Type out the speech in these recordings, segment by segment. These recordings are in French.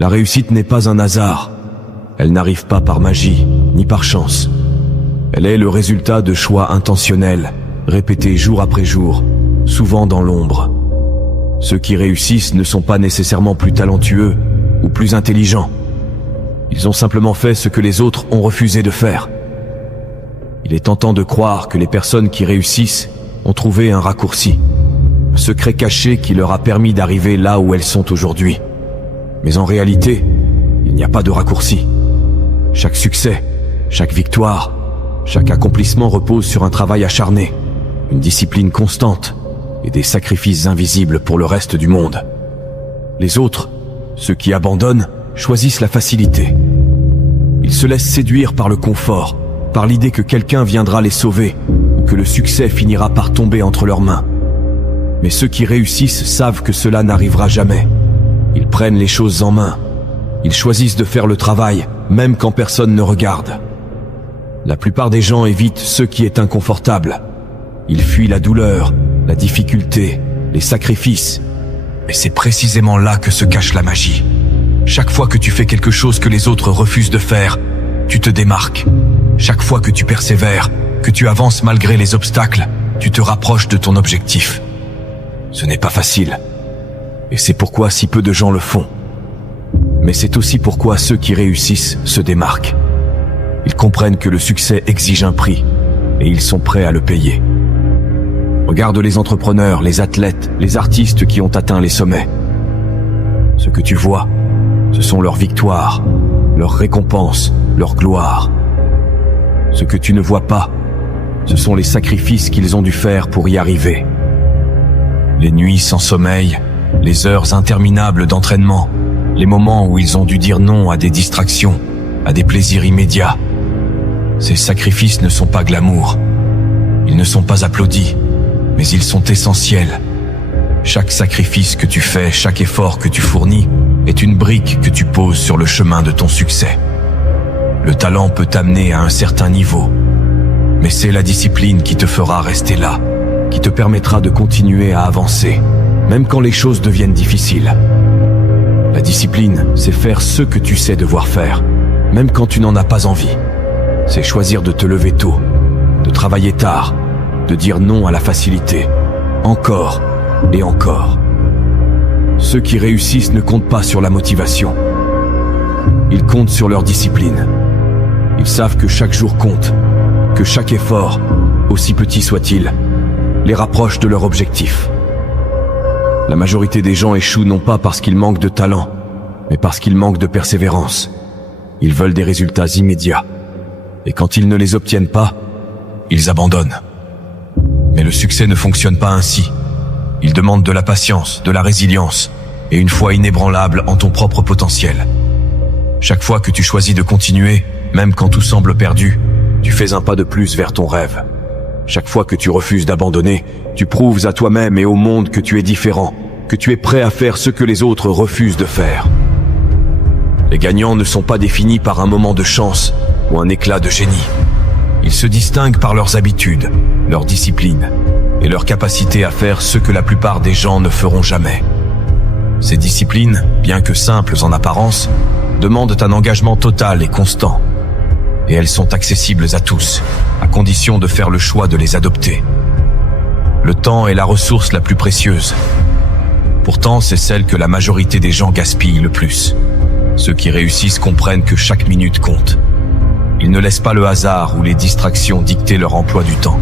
La réussite n'est pas un hasard. Elle n'arrive pas par magie, ni par chance. Elle est le résultat de choix intentionnels, répétés jour après jour, souvent dans l'ombre. Ceux qui réussissent ne sont pas nécessairement plus talentueux ou plus intelligents. Ils ont simplement fait ce que les autres ont refusé de faire. Il est tentant de croire que les personnes qui réussissent ont trouvé un raccourci, un secret caché qui leur a permis d'arriver là où elles sont aujourd'hui. Mais en réalité, il n'y a pas de raccourci. Chaque succès, chaque victoire, chaque accomplissement repose sur un travail acharné, une discipline constante et des sacrifices invisibles pour le reste du monde. Les autres, ceux qui abandonnent, choisissent la facilité. Ils se laissent séduire par le confort, par l'idée que quelqu'un viendra les sauver ou que le succès finira par tomber entre leurs mains. Mais ceux qui réussissent savent que cela n'arrivera jamais. Ils prennent les choses en main. Ils choisissent de faire le travail, même quand personne ne regarde. La plupart des gens évitent ce qui est inconfortable. Ils fuient la douleur, la difficulté, les sacrifices. Mais c'est précisément là que se cache la magie. Chaque fois que tu fais quelque chose que les autres refusent de faire, tu te démarques. Chaque fois que tu persévères, que tu avances malgré les obstacles, tu te rapproches de ton objectif. Ce n'est pas facile. Et c'est pourquoi si peu de gens le font. Mais c'est aussi pourquoi ceux qui réussissent se démarquent. Ils comprennent que le succès exige un prix, et ils sont prêts à le payer. Regarde les entrepreneurs, les athlètes, les artistes qui ont atteint les sommets. Ce que tu vois, ce sont leurs victoires, leurs récompenses, leur gloire. Ce que tu ne vois pas, ce sont les sacrifices qu'ils ont dû faire pour y arriver. Les nuits sans sommeil, les heures interminables d'entraînement, les moments où ils ont dû dire non à des distractions, à des plaisirs immédiats. Ces sacrifices ne sont pas glamour. Ils ne sont pas applaudis, mais ils sont essentiels. Chaque sacrifice que tu fais, chaque effort que tu fournis, est une brique que tu poses sur le chemin de ton succès. Le talent peut t'amener à un certain niveau, mais c'est la discipline qui te fera rester là, qui te permettra de continuer à avancer, même quand les choses deviennent difficiles. La discipline, c'est faire ce que tu sais devoir faire, même quand tu n'en as pas envie. C'est choisir de te lever tôt, de travailler tard, de dire non à la facilité, encore et encore. Ceux qui réussissent ne comptent pas sur la motivation. Ils comptent sur leur discipline. Ils savent que chaque jour compte, que chaque effort, aussi petit soit-il, les rapproche de leur objectif. La majorité des gens échouent non pas parce qu'ils manquent de talent, mais parce qu'ils manquent de persévérance. Ils veulent des résultats immédiats. Et quand ils ne les obtiennent pas, ils abandonnent. Mais le succès ne fonctionne pas ainsi. Il demande de la patience, de la résilience et une foi inébranlable en ton propre potentiel. Chaque fois que tu choisis de continuer, même quand tout semble perdu, tu fais un pas de plus vers ton rêve. Chaque fois que tu refuses d'abandonner, tu prouves à toi-même et au monde que tu es différent, que tu es prêt à faire ce que les autres refusent de faire. Les gagnants ne sont pas définis par un moment de chance ou un éclat de génie. Ils se distinguent par leurs habitudes, leur discipline et leur capacité à faire ce que la plupart des gens ne feront jamais. Ces disciplines, bien que simples en apparence, demandent un engagement total et constant. Et elles sont accessibles à tous, à condition de faire le choix de les adopter. Le temps est la ressource la plus précieuse. Pourtant, c'est celle que la majorité des gens gaspillent le plus. Ceux qui réussissent comprennent que chaque minute compte. Ils ne laissent pas le hasard ou les distractions dicter leur emploi du temps.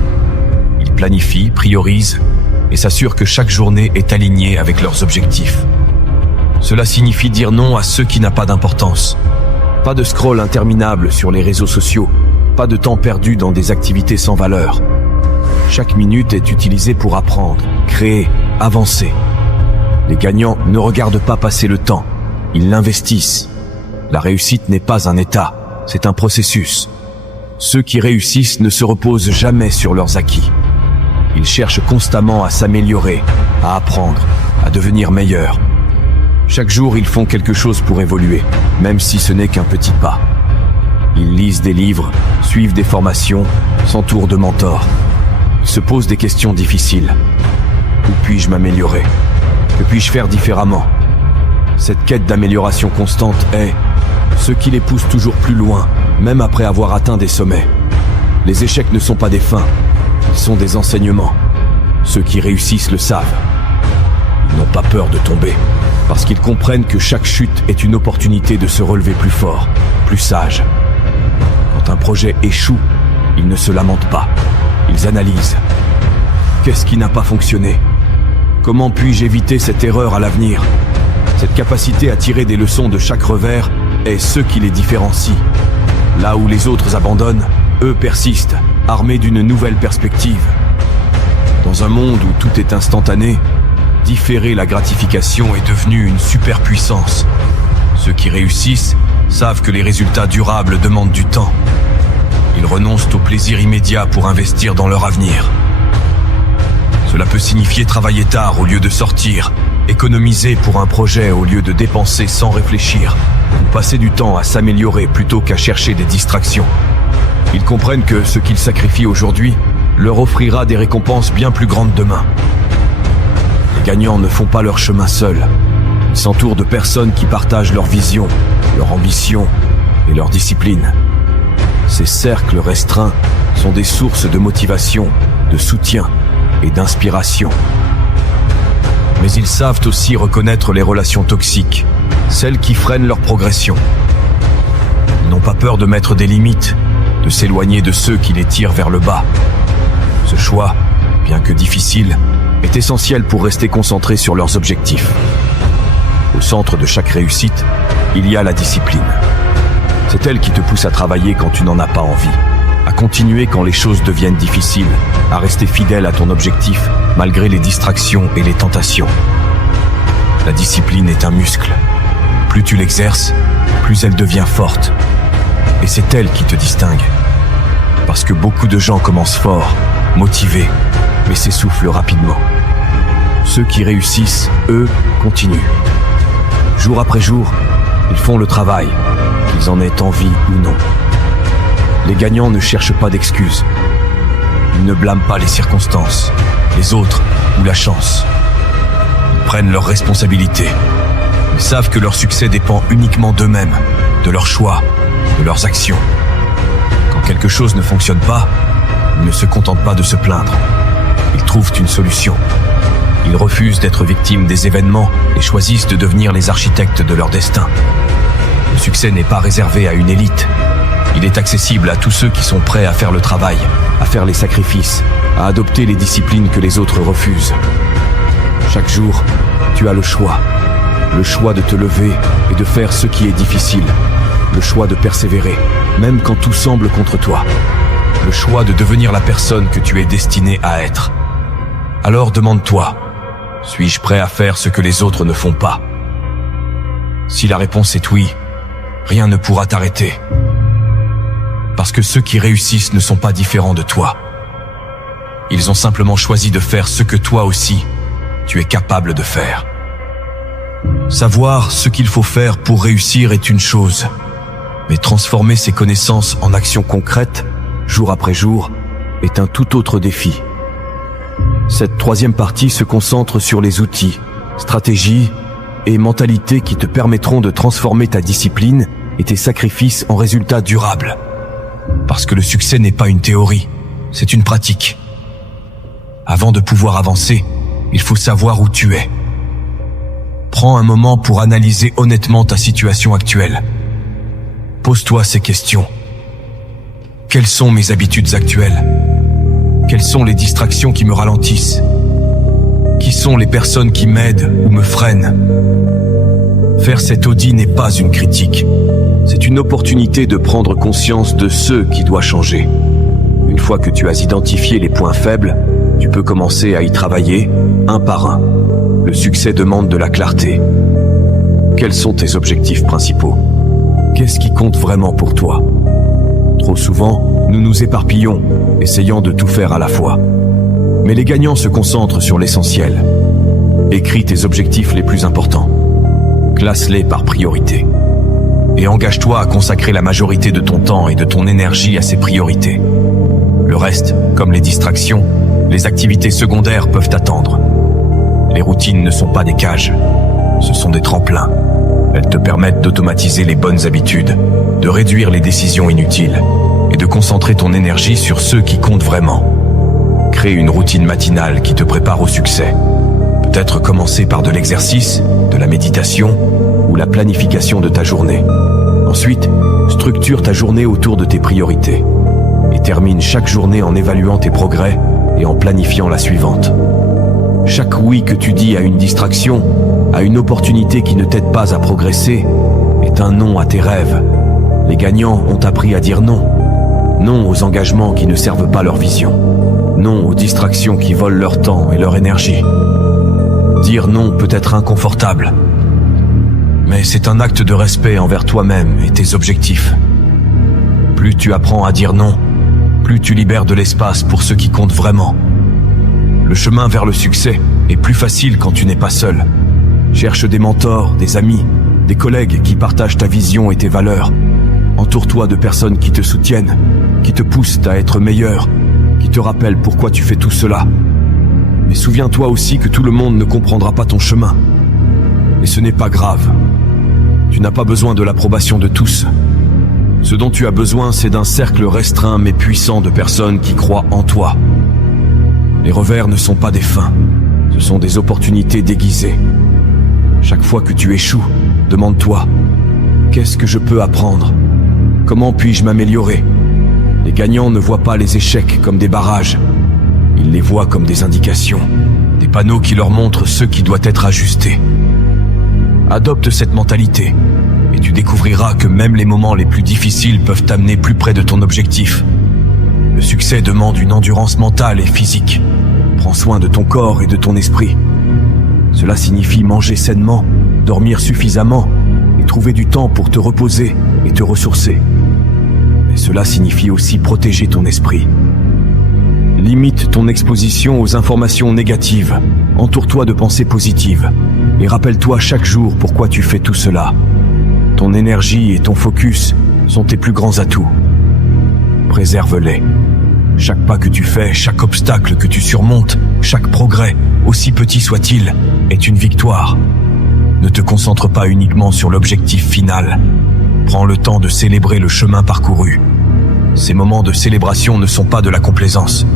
Ils planifient, priorisent et s'assurent que chaque journée est alignée avec leurs objectifs. Cela signifie dire non à ce qui n'a pas d'importance. Pas de scroll interminable sur les réseaux sociaux, pas de temps perdu dans des activités sans valeur. Chaque minute est utilisée pour apprendre, créer, avancer. Les gagnants ne regardent pas passer le temps, ils l'investissent. La réussite n'est pas un état, c'est un processus. Ceux qui réussissent ne se reposent jamais sur leurs acquis. Ils cherchent constamment à s'améliorer, à apprendre, à devenir meilleurs. Chaque jour, ils font quelque chose pour évoluer, même si ce n'est qu'un petit pas. Ils lisent des livres, suivent des formations, s'entourent de mentors. Ils se posent des questions difficiles. Où puis-je m'améliorer? Que puis-je faire différemment? Cette quête d'amélioration constante est ce qui les pousse toujours plus loin, même après avoir atteint des sommets. Les échecs ne sont pas des fins, ils sont des enseignements. Ceux qui réussissent le savent. Ils n'ont pas peur de tomber, parce qu'ils comprennent que chaque chute est une opportunité de se relever plus fort, plus sage. Quand un projet échoue, ils ne se lamentent pas, ils analysent. Qu'est-ce qui n'a pas fonctionné? Comment puis-je éviter cette erreur à l'avenir? Cette capacité à tirer des leçons de chaque revers est ce qui les différencie. Là où les autres abandonnent, eux persistent, armés d'une nouvelle perspective. Dans un monde où tout est instantané, différer la gratification est devenu une superpuissance. Ceux qui réussissent savent que les résultats durables demandent du temps. Ils renoncent au plaisir immédiat pour investir dans leur avenir. Cela peut signifier travailler tard au lieu de sortir, économiser pour un projet au lieu de dépenser sans réfléchir, ou passer du temps à s'améliorer plutôt qu'à chercher des distractions. Ils comprennent que ce qu'ils sacrifient aujourd'hui leur offrira des récompenses bien plus grandes demain. Les gagnants ne font pas leur chemin seuls. Ils s'entourent de personnes qui partagent leur vision, leur ambition et leur discipline. Ces cercles restreints sont des sources de motivation, de soutien et d'inspiration. Mais ils savent aussi reconnaître les relations toxiques, celles qui freinent leur progression. Ils n'ont pas peur de mettre des limites, de s'éloigner de ceux qui les tirent vers le bas. Ce choix, bien que difficile, est essentiel pour rester concentrés sur leurs objectifs. Au centre de chaque réussite, il y a la discipline. C'est elle qui te pousse à travailler quand tu n'en as pas envie, à continuer quand les choses deviennent difficiles, à rester fidèle à ton objectif malgré les distractions et les tentations. La discipline est un muscle. Plus tu l'exerces, plus elle devient forte. Et c'est elle qui te distingue. Parce que beaucoup de gens commencent fort, motivés, mais s'essoufflent rapidement. Ceux qui réussissent, eux, continuent. Jour après jour, ils font le travail, qu'ils en aient envie ou non. Les gagnants ne cherchent pas d'excuses. Ils ne blâment pas les circonstances, les autres ou la chance. Ils prennent leurs responsabilités. Ils savent que leur succès dépend uniquement d'eux-mêmes, de leurs choix, de leurs actions. Quand quelque chose ne fonctionne pas, ils ne se contentent pas de se plaindre. Ils trouvent une solution. Ils refusent d'être victimes des événements et choisissent de devenir les architectes de leur destin. Le succès n'est pas réservé à une élite. Il est accessible à tous ceux qui sont prêts à faire le travail, à faire les sacrifices, à adopter les disciplines que les autres refusent. Chaque jour, tu as le choix de te lever et de faire ce qui est difficile, le choix de persévérer, même quand tout semble contre toi, le choix de devenir la personne que tu es destiné à être. Alors demande-toi, suis-je prêt à faire ce que les autres ne font pas? Si la réponse est oui, rien ne pourra t'arrêter. Parce que ceux qui réussissent ne sont pas différents de toi. Ils ont simplement choisi de faire ce que toi aussi, tu es capable de faire. Savoir ce qu'il faut faire pour réussir est une chose, mais transformer ses connaissances en actions concrètes, jour après jour, est un tout autre défi. Cette troisième partie se concentre sur les outils, stratégies et mentalités qui te permettront de transformer ta discipline et tes sacrifices en résultats durables. Parce que le succès n'est pas une théorie, c'est une pratique. Avant de pouvoir avancer, il faut savoir où tu es. Prends un moment pour analyser honnêtement ta situation actuelle. Pose-toi ces questions. Quelles sont mes habitudes actuelles? Quelles sont les distractions qui me ralentissent? Qui sont les personnes qui m'aident ou me freinent? Faire cet audit n'est pas une critique. C'est une opportunité de prendre conscience de ce qui doit changer. Une fois que tu as identifié les points faibles, tu peux commencer à y travailler, un par un. Le succès demande de la clarté. Quels sont tes objectifs principaux? Qu'est-ce qui compte vraiment pour toi? Trop souvent, nous nous éparpillons, essayant de tout faire à la fois. Mais les gagnants se concentrent sur l'essentiel. Écris tes objectifs les plus importants. Classe-les par priorité. Et engage-toi à consacrer la majorité de ton temps et de ton énergie à ces priorités. Le reste, comme les distractions, les activités secondaires peuvent attendre. Les routines ne sont pas des cages, ce sont des tremplins. Elles te permettent d'automatiser les bonnes habitudes, de réduire les décisions inutiles et de concentrer ton énergie sur ceux qui comptent vraiment. Crée une routine matinale qui te prépare au succès. Peut-être commencer par de l'exercice, de la méditation ou la planification de ta journée. Ensuite, structure ta journée autour de tes priorités et termine chaque journée en évaluant tes progrès et en planifiant la suivante. Chaque oui que tu dis à une distraction, à une opportunité qui ne t'aide pas à progresser, est un non à tes rêves. Les gagnants ont appris à dire non. Non aux engagements qui ne servent pas leur vision. Non aux distractions qui volent leur temps et leur énergie. Dire non peut être inconfortable, mais c'est un acte de respect envers toi-même et tes objectifs. Plus tu apprends à dire non, plus tu libères de l'espace pour ce qui compte vraiment. Le chemin vers le succès est plus facile quand tu n'es pas seul. Cherche des mentors, des amis, des collègues qui partagent ta vision et tes valeurs. Entoure-toi de personnes qui te soutiennent, qui te poussent à être meilleur, qui te rappellent pourquoi tu fais tout cela. Mais souviens-toi aussi que tout le monde ne comprendra pas ton chemin. Et ce n'est pas grave. Tu n'as pas besoin de l'approbation de tous. Ce dont tu as besoin, c'est d'un cercle restreint mais puissant de personnes qui croient en toi. Les revers ne sont pas des fins, ce sont des opportunités déguisées. Chaque fois que tu échoues, demande-toi, qu'est-ce que je peux apprendre? Comment puis-je m'améliorer? Les gagnants ne voient pas les échecs comme des barrages. Ils les voient comme des indications, des panneaux qui leur montrent ce qui doit être ajusté. Adopte cette mentalité, et tu découvriras que même les moments les plus difficiles peuvent t'amener plus près de ton objectif. Le succès demande une endurance mentale et physique. Prends soin de ton corps et de ton esprit. Cela signifie manger sainement, dormir suffisamment et trouver du temps pour te reposer et te ressourcer. Mais cela signifie aussi protéger ton esprit. Limite ton exposition aux informations négatives. Entoure-toi de pensées positives. Et rappelle-toi chaque jour pourquoi tu fais tout cela. Ton énergie et ton focus sont tes plus grands atouts. Préserve-les. Chaque pas que tu fais, chaque obstacle que tu surmontes, chaque progrès, aussi petit soit-il, est une victoire. Ne te concentre pas uniquement sur l'objectif final. Prends le temps de célébrer le chemin parcouru. Ces moments de célébration ne sont pas de la complaisance.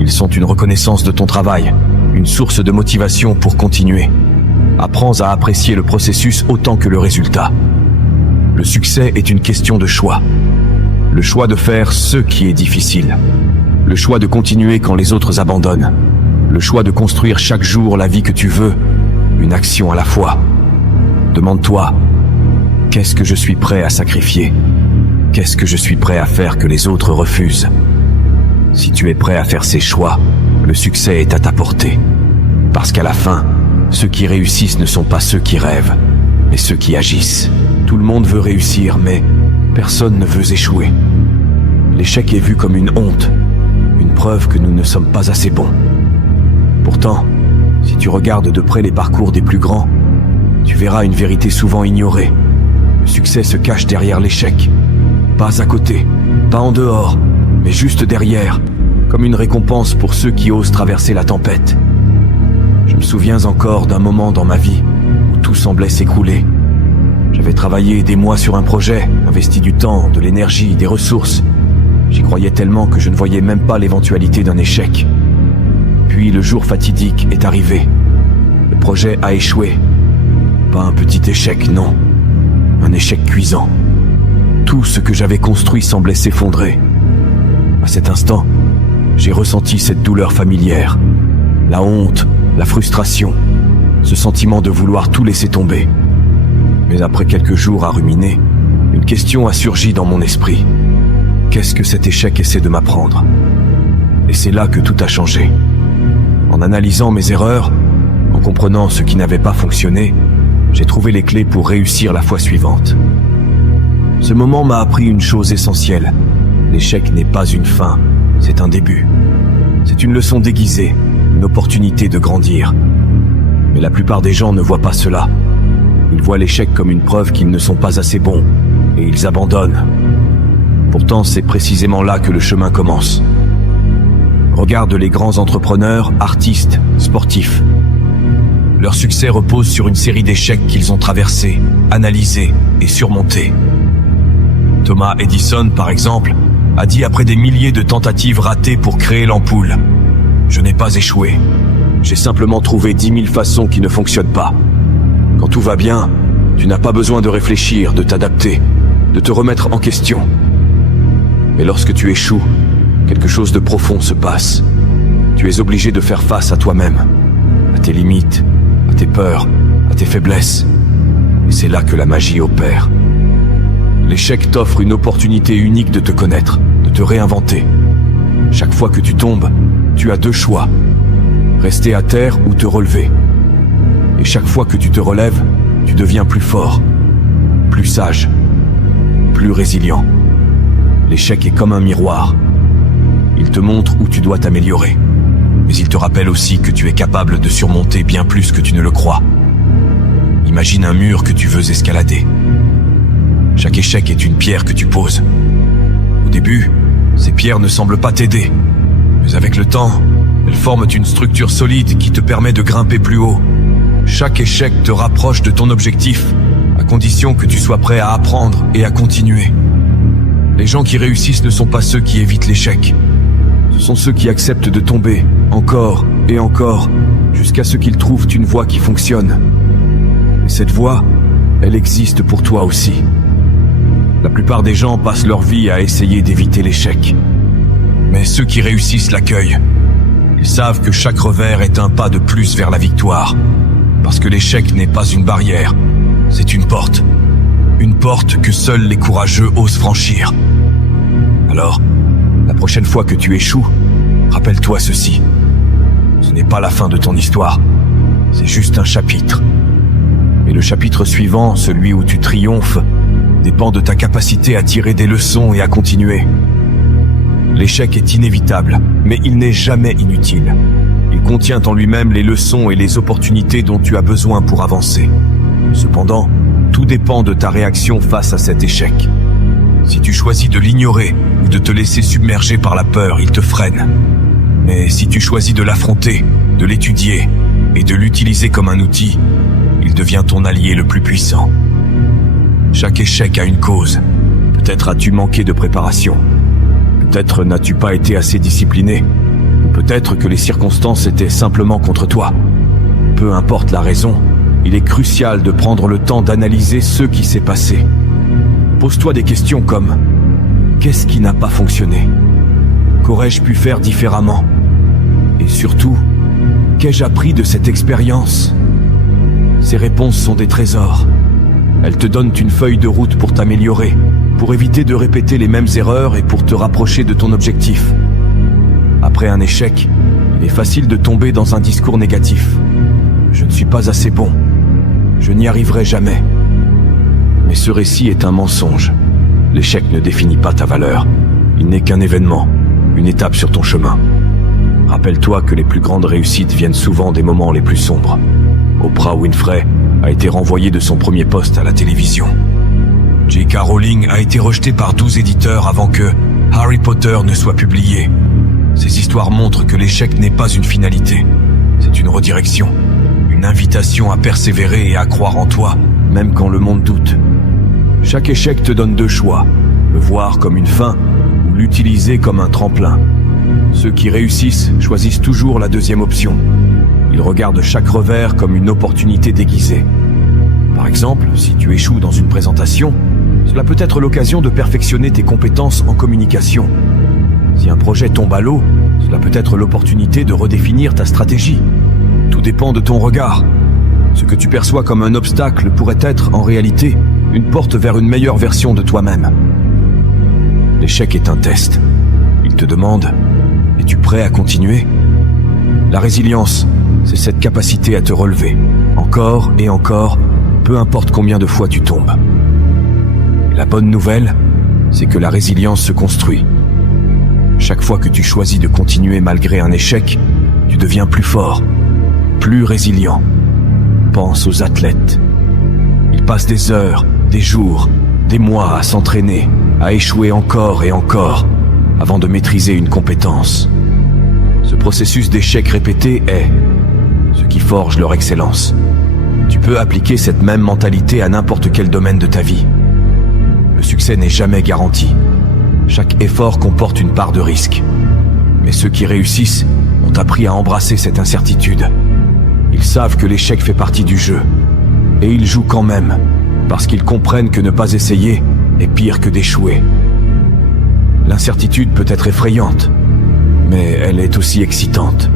Ils sont une reconnaissance de ton travail, une source de motivation pour continuer. Apprends à apprécier le processus autant que le résultat. Le succès est une question de choix. Le choix de faire ce qui est difficile. Le choix de continuer quand les autres abandonnent. Le choix de construire chaque jour la vie que tu veux, une action à la fois. Demande-toi, qu'est-ce que je suis prêt à sacrifier? Qu'est-ce que je suis prêt à faire que les autres refusent? Si tu es prêt à faire ces choix, le succès est à ta portée. Parce qu'à la fin, ceux qui réussissent ne sont pas ceux qui rêvent, mais ceux qui agissent. Tout le monde veut réussir, mais personne ne veut échouer. L'échec est vu comme une honte, une preuve que nous ne sommes pas assez bons. Pourtant, si tu regardes de près les parcours des plus grands, tu verras une vérité souvent ignorée. Le succès se cache derrière l'échec. Pas à côté, pas en dehors, mais juste derrière, comme une récompense pour ceux qui osent traverser la tempête. Je me souviens encore d'un moment dans ma vie où tout semblait s'écrouler. J'avais travaillé des mois sur un projet, investi du temps, de l'énergie, des ressources. J'y croyais tellement que je ne voyais même pas l'éventualité d'un échec. Puis le jour fatidique est arrivé. Le projet a échoué. Pas un petit échec, non. Un échec cuisant. Tout ce que j'avais construit semblait s'effondrer. À cet instant, j'ai ressenti cette douleur familière. La honte, la frustration, ce sentiment de vouloir tout laisser tomber. Mais après quelques jours à ruminer, une question a surgi dans mon esprit. Qu'est-ce que cet échec essaie de m'apprendre? Et c'est là que tout a changé. En analysant mes erreurs, en comprenant ce qui n'avait pas fonctionné, j'ai trouvé les clés pour réussir la fois suivante. Ce moment m'a appris une chose essentielle. L'échec n'est pas une fin, c'est un début. C'est une leçon déguisée, une opportunité de grandir. Mais la plupart des gens ne voient pas cela. Ils voient l'échec comme une preuve qu'ils ne sont pas assez bons, et ils abandonnent. Pourtant, c'est précisément là que le chemin commence. Regarde les grands entrepreneurs, artistes, sportifs. Leur succès repose sur une série d'échecs qu'ils ont traversés, analysés et surmontés. Thomas Edison, par exemple, a dit après des milliers de tentatives ratées pour créer l'ampoule: « Je n'ai pas échoué. J'ai simplement trouvé 10 000 façons qui ne fonctionnent pas. » Quand tout va bien, tu n'as pas besoin de réfléchir, de t'adapter, de te remettre en question. Mais lorsque tu échoues, quelque chose de profond se passe. Tu es obligé de faire face à toi-même, à tes limites, à tes peurs, à tes faiblesses. Et c'est là que la magie opère. L'échec t'offre une opportunité unique de te connaître, de te réinventer. Chaque fois que tu tombes, tu as deux choix: rester à terre ou te relever. Et chaque fois que tu te relèves, tu deviens plus fort, plus sage, plus résilient. L'échec est comme un miroir. Il te montre où tu dois t'améliorer. Mais il te rappelle aussi que tu es capable de surmonter bien plus que tu ne le crois. Imagine un mur que tu veux escalader. Chaque échec est une pierre que tu poses. Au début, ces pierres ne semblent pas t'aider. Mais avec le temps, elles forment une structure solide qui te permet de grimper plus haut. Chaque échec te rapproche de ton objectif, à condition que tu sois prêt à apprendre et à continuer. Les gens qui réussissent ne sont pas ceux qui évitent l'échec. Ce sont ceux qui acceptent de tomber, encore et encore, jusqu'à ce qu'ils trouvent une voie qui fonctionne. Et cette voie, elle existe pour toi aussi. La plupart des gens passent leur vie à essayer d'éviter l'échec. Mais ceux qui réussissent l'accueillent. Ils savent que chaque revers est un pas de plus vers la victoire. Parce que l'échec n'est pas une barrière, c'est une porte. Une porte que seuls les courageux osent franchir. Alors, la prochaine fois que tu échoues, rappelle-toi ceci. Ce n'est pas la fin de ton histoire, c'est juste un chapitre. Et le chapitre suivant, celui où tu triomphes, dépend de ta capacité à tirer des leçons et à continuer. L'échec est inévitable, mais il n'est jamais inutile. Il contient en lui-même les leçons et les opportunités dont tu as besoin pour avancer. Cependant, tout dépend de ta réaction face à cet échec. Si tu choisis de l'ignorer ou de te laisser submerger par la peur, il te freine. Mais si tu choisis de l'affronter, de l'étudier et de l'utiliser comme un outil, il devient ton allié le plus puissant. Chaque échec a une cause. Peut-être as-tu manqué de préparation. Peut-être n'as-tu pas été assez discipliné. Ou peut-être que les circonstances étaient simplement contre toi. Peu importe la raison, il est crucial de prendre le temps d'analyser ce qui s'est passé. Pose-toi des questions comme: qu'est-ce qui n'a pas fonctionné? Qu'aurais-je pu faire différemment? Et surtout, qu'ai-je appris de cette expérience? Ces réponses sont des trésors. Elles te donnent une feuille de route pour t'améliorer, pour éviter de répéter les mêmes erreurs et pour te rapprocher de ton objectif. Après un échec, il est facile de tomber dans un discours négatif. Je ne suis pas assez bon. Je n'y arriverai jamais. Mais ce récit est un mensonge. L'échec ne définit pas ta valeur. Il n'est qu'un événement, une étape sur ton chemin. Rappelle-toi que les plus grandes réussites viennent souvent des moments les plus sombres. Oprah Winfrey a été renvoyée de son premier poste à la télévision. J.K. Rowling a été rejetée par 12 éditeurs avant que Harry Potter ne soit publié. Ces histoires montrent que l'échec n'est pas une finalité. C'est une redirection, une invitation à persévérer et à croire en toi, même quand le monde doute. Chaque échec te donne deux choix, le voir comme une fin ou l'utiliser comme un tremplin. Ceux qui réussissent choisissent toujours la deuxième option. Ils regardent chaque revers comme une opportunité déguisée. Par exemple, si tu échoues dans une présentation, cela peut être l'occasion de perfectionner tes compétences en communication. Si un projet tombe à l'eau, cela peut être l'opportunité de redéfinir ta stratégie. Tout dépend de ton regard. Ce que tu perçois comme un obstacle pourrait être, en réalité, une porte vers une meilleure version de toi-même. L'échec est un test. Il te demande: es-tu prêt à continuer? La résilience, c'est cette capacité à te relever, encore et encore, peu importe combien de fois tu tombes. La bonne nouvelle, c'est que la résilience se construit. Chaque fois que tu choisis de continuer malgré un échec, tu deviens plus fort, plus résilient. Pense aux athlètes. Ils passent des heures, des jours, des mois à s'entraîner, à échouer encore et encore, avant de maîtriser une compétence. Ce processus d'échec répété est ce qui forge leur excellence. Tu peux appliquer cette même mentalité à n'importe quel domaine de ta vie. Le succès n'est jamais garanti. Chaque effort comporte une part de risque. Mais ceux qui réussissent ont appris à embrasser cette incertitude. Ils savent que l'échec fait partie du jeu. Et ils jouent quand même, parce qu'ils comprennent que ne pas essayer est pire que d'échouer. L'incertitude peut être effrayante, mais elle est aussi excitante.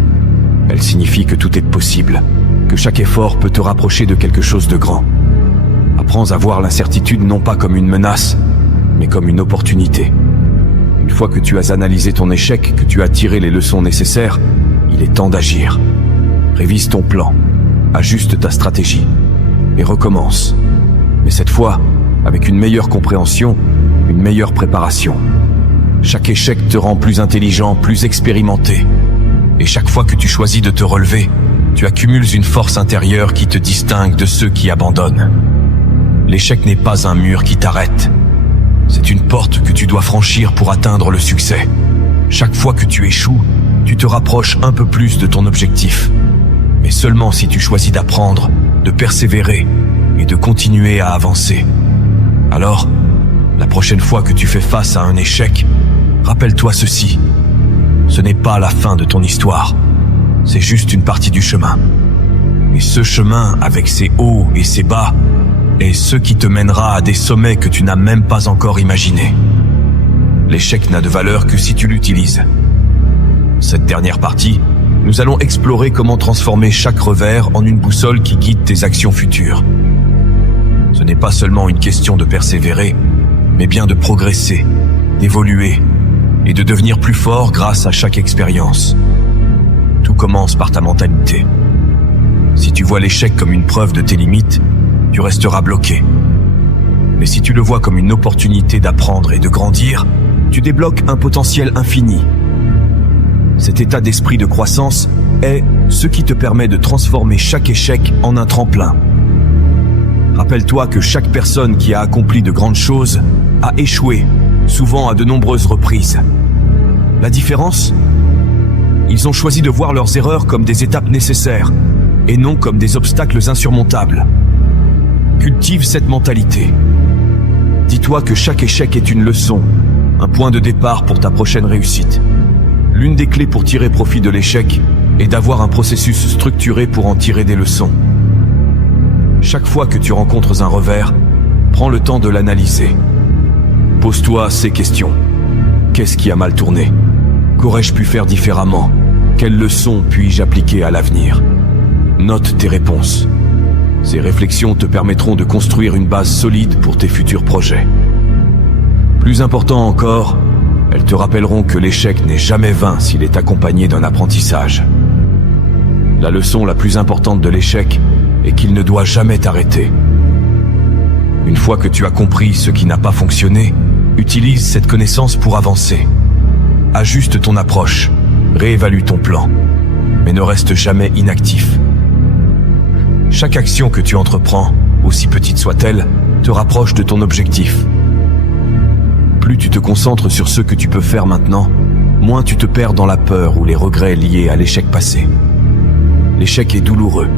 Elle signifie que tout est possible, que chaque effort peut te rapprocher de quelque chose de grand. Apprends à voir l'incertitude non pas comme une menace, mais comme une opportunité. Une fois que tu as analysé ton échec, que tu as tiré les leçons nécessaires, il est temps d'agir. Révise ton plan, ajuste ta stratégie et recommence. Mais cette fois, avec une meilleure compréhension, une meilleure préparation. Chaque échec te rend plus intelligent, plus expérimenté. Et chaque fois que tu choisis de te relever, tu accumules une force intérieure qui te distingue de ceux qui abandonnent. L'échec n'est pas un mur qui t'arrête. C'est une porte que tu dois franchir pour atteindre le succès. Chaque fois que tu échoues, tu te rapproches un peu plus de ton objectif. Mais seulement si tu choisis d'apprendre, de persévérer et de continuer à avancer. Alors, la prochaine fois que tu fais face à un échec, rappelle-toi ceci. Ce n'est pas la fin de ton histoire. C'est juste une partie du chemin. Et ce chemin, avec ses hauts et ses bas, est ce qui te mènera à des sommets que tu n'as même pas encore imaginés. L'échec n'a de valeur que si tu l'utilises. Cette dernière partie, nous allons explorer comment transformer chaque revers en une boussole qui guide tes actions futures. Ce n'est pas seulement une question de persévérer, mais bien de progresser, d'évoluer et de devenir plus fort grâce à chaque expérience. Tout commence par ta mentalité. Si tu vois l'échec comme une preuve de tes limites, tu resteras bloqué. Mais si tu le vois comme une opportunité d'apprendre et de grandir, tu débloques un potentiel infini. Cet état d'esprit de croissance est ce qui te permet de transformer chaque échec en un tremplin. Rappelle-toi que chaque personne qui a accompli de grandes choses a échoué, souvent à de nombreuses reprises. La différence ? Ils ont choisi de voir leurs erreurs comme des étapes nécessaires et non comme des obstacles insurmontables. Cultive cette mentalité. Dis-toi que chaque échec est une leçon, un point de départ pour ta prochaine réussite. L'une des clés pour tirer profit de l'échec est d'avoir un processus structuré pour en tirer des leçons. Chaque fois que tu rencontres un revers, prends le temps de l'analyser. Pose-toi ces questions. Qu'est-ce qui a mal tourné ? Qu'aurais-je pu faire différemment ? Quelles leçons puis-je appliquer à l'avenir ? Note tes réponses. Ces réflexions te permettront de construire une base solide pour tes futurs projets. Plus important encore, elles te rappelleront que l'échec n'est jamais vain s'il est accompagné d'un apprentissage. La leçon la plus importante de l'échec est qu'il ne doit jamais t'arrêter. Une fois que tu as compris ce qui n'a pas fonctionné, utilise cette connaissance pour avancer. Ajuste ton approche, réévalue ton plan, mais ne reste jamais inactif. Chaque action que tu entreprends, aussi petite soit-elle, te rapproche de ton objectif. Plus tu te concentres sur ce que tu peux faire maintenant, moins tu te perds dans la peur ou les regrets liés à l'échec passé. L'échec est douloureux.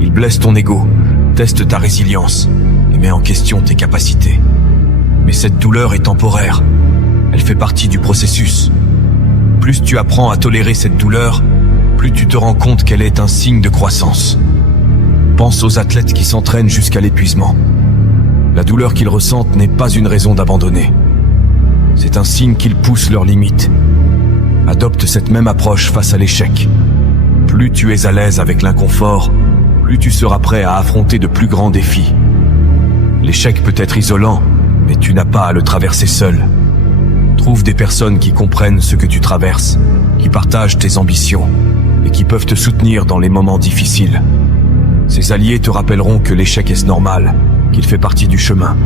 Il blesse ton ego, teste ta résilience et met en question tes capacités. Mais cette douleur est temporaire. Elle fait partie du processus. Plus tu apprends à tolérer cette douleur, plus tu te rends compte qu'elle est un signe de croissance. Pense aux athlètes qui s'entraînent jusqu'à l'épuisement. La douleur qu'ils ressentent n'est pas une raison d'abandonner. C'est un signe qu'ils poussent leurs limites. Adopte cette même approche face à l'échec. Plus tu es à l'aise avec l'inconfort, plus tu seras prêt à affronter de plus grands défis. L'échec peut être isolant, mais tu n'as pas à le traverser seul. Trouve des personnes qui comprennent ce que tu traverses, qui partagent tes ambitions et qui peuvent te soutenir dans les moments difficiles. Ces alliés te rappelleront que l'échec est normal, qu'il fait partie du chemin.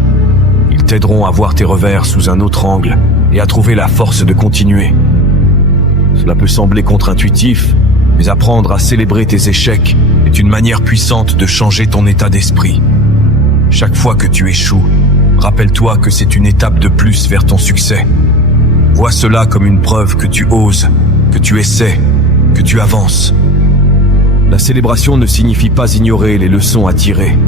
Ils t'aideront à voir tes revers sous un autre angle et à trouver la force de continuer. Cela peut sembler contre-intuitif, mais apprendre à célébrer tes échecs est une manière puissante de changer ton état d'esprit. Chaque fois que tu échoues, rappelle-toi que c'est une étape de plus vers ton succès. Vois cela comme une preuve que tu oses, que tu essaies, que tu avances. La célébration ne signifie pas ignorer les leçons à tirer.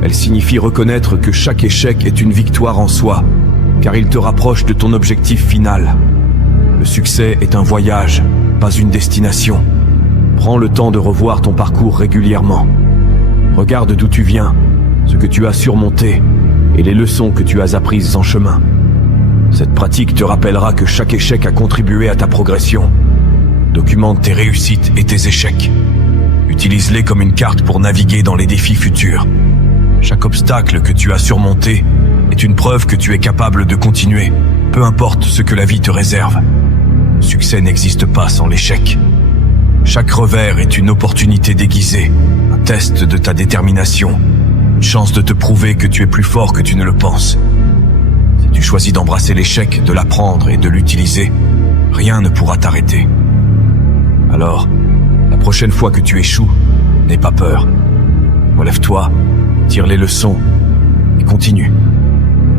Elle signifie reconnaître que chaque échec est une victoire en soi, car il te rapproche de ton objectif final. Le succès est un voyage, pas une destination. Prends le temps de revoir ton parcours régulièrement. Regarde d'où tu viens, ce que tu as surmonté et les leçons que tu as apprises en chemin. Cette pratique te rappellera que chaque échec a contribué à ta progression. Documente tes réussites et tes échecs. Utilise-les comme une carte pour naviguer dans les défis futurs. Chaque obstacle que tu as surmonté est une preuve que tu es capable de continuer, peu importe ce que la vie te réserve. Le succès n'existe pas sans l'échec. Chaque revers est une opportunité déguisée, un test de ta détermination, une chance de te prouver que tu es plus fort que tu ne le penses. Si tu choisis d'embrasser l'échec, de l'apprendre et de l'utiliser, rien ne pourra t'arrêter. Alors, la prochaine fois que tu échoues, n'aie pas peur. Relève-toi, tire les leçons et continue.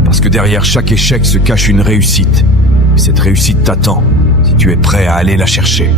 Parce que derrière chaque échec se cache une réussite. Et cette réussite t'attend si tu es prêt à aller la chercher.